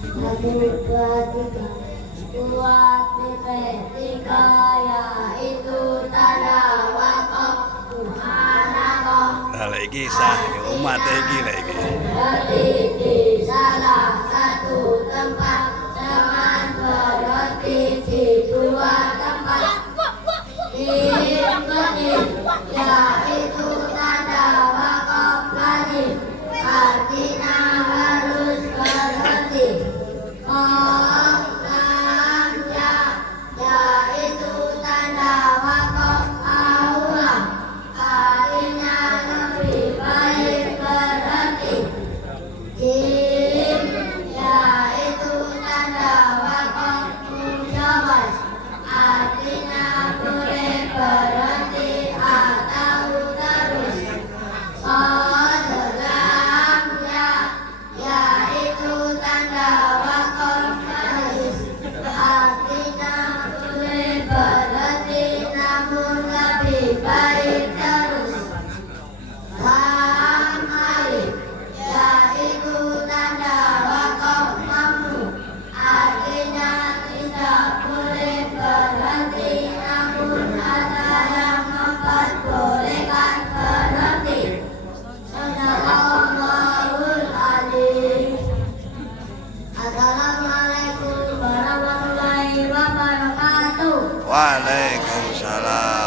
Satu, dua, tiga. Kuat tiga yaitu tanda wakaf Subhanallah. Nah, lagi sah umat lagi lagi. Berdiri di salah satu tempat dengan berhenti di dua tempat. Yaitu tanda wakaf lazim, artinya harus berhenti. Yaitu tanda wakaf aula, artinya lebih baik berhenti. Jim, yaitu tanda wakaf mujawaz, artinya boleh berhenti atau terus. Sodalam, yaitu tanda wakaf hadis, artinya boleh berhenti namun lebih baik terus. Lam alif, yaitu tanda wakaf mamnu, artinya tidak boleh berhenti namun ada yang memperbolehkan berhenti. Sadaqallahul adzim. Assalamualaikum warahmatullahi wabarakatuh. Waalaikumsalam.